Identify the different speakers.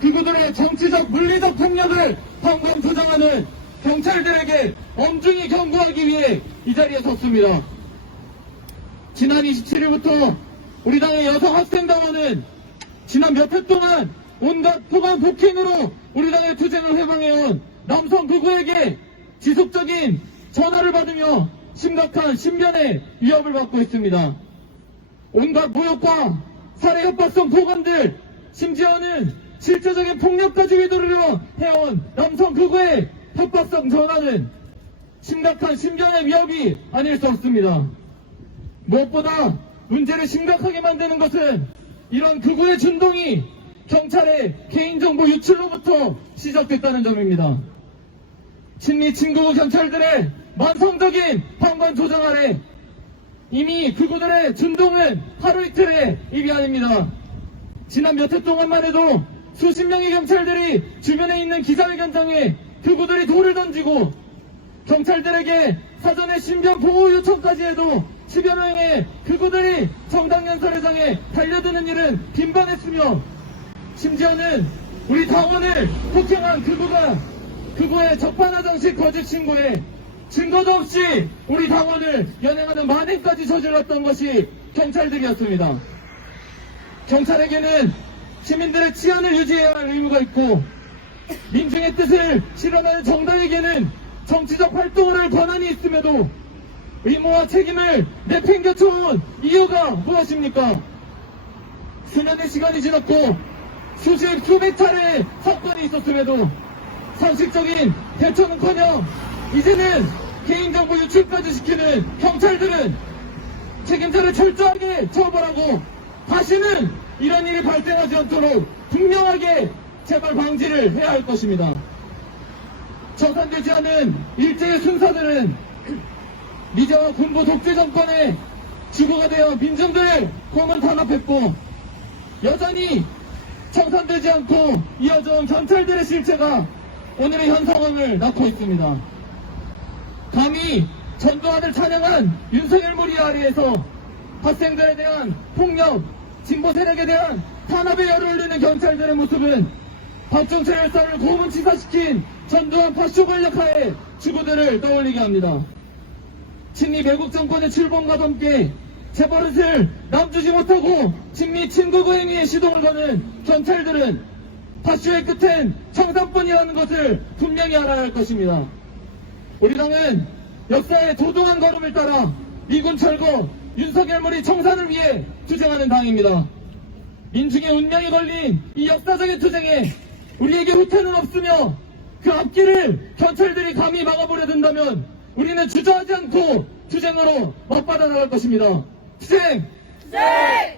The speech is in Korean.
Speaker 1: 그구들의 정치적 물리적 폭력을 방방 조장하는 경찰들에게 엄중히 경고하기 위해 이 자리에 섰습니다. 지난 27일부터 우리 당의 여성 학생당원은 지난 몇 해 동안 온갖 포괄 폭행으로 우리 당의 투쟁을 해방해온 남성 극우에게 지속적인 전화를 받으며 심각한 신변의 위협을 받고 있습니다. 온갖 모욕과 살해 협박성 보관들 심지어는 실제적인 폭력까지 휘두르려 해온 남성 극우의 협박성 전화는 심각한 신변의 위협이 아닐 수 없습니다. 무엇보다 문제를 심각하게 만드는 것은 이런 극우의 진동이 경찰의 개인정보 유출로부터 시작됐다는 점입니다. 친미 친구 경찰들의 만성적인 방관 조정 아래 이미 그구들의 준동은 하루 이틀의 일이 아닙니다. 지난 몇 해 동안만 해도 수십 명의 경찰들이 주변에 있는 기자회견장에 그구들이 돌을 던지고 경찰들에게 사전에 신변 보호 요청까지 해도 10여 명의 그구들이 정당연설회장에 달려드는 일은 빈번했으며 심지어는 우리 당원을 폭행한 그구가 그구의 적반하장식 거짓 신고에 증거도 없이 우리 당원을 연행하는 만행까지 저질렀던 것이 경찰들이었습니다. 경찰에게는 시민들의 치안을 유지해야 할 의무가 있고 민중의 뜻을 실현하는 정당에게는 정치적 활동을 할 권한이 있음에도 의무와 책임을 내팽겨쳐온 이유가 무엇입니까? 수년의 시간이 지났고 수십 수백 차례 사건이 있었음에도 상식적인 대처는커녕 이제는 개인정보 유출까지 시키는 경찰들은 책임자를 철저하게 처벌하고 다시는 이런 일이 발생하지 않도록 분명하게 제발 방지를 해야 할 것입니다. 청산되지 않은 일제의 순사들은 미제와 군부 독재 정권의 주거가 되어 민중들을 공은 탄압했고 여전히 청산되지 않고 이어져온 경찰들의 실체가 오늘의 현 상황을 낳고 있습니다. 감히 전두환을 찬양한 윤석열 무리 아래에서 학생들에 대한 폭력, 진보 세력에 대한 탄압에 열을 올리는 경찰들의 모습은 박정철 열사를 고문치사시킨 전두환 파쇼 권력 하에 주부들을 떠올리게 합니다. 친미 매국 정권의 출범과 함께 재버릇을 남주지 못하고 친미 친구구 행위에 시동을 거는 경찰들은 파쇼의 끝엔 청산뿐이라는 것을 분명히 알아야 할 것입니다. 우리 당은 역사의 도동한 걸음을 따라 미군 철거, 윤석열 머리 청산을 위해 투쟁하는 당입니다. 민중의 운명이 걸린 이 역사적인 투쟁에 우리에게 후퇴는 없으며 그 앞길을 경찰들이 감히 막아보려 든다면 우리는 주저하지 않고 투쟁으로 맞받아 나갈 것입니다. 투쟁!
Speaker 2: 네!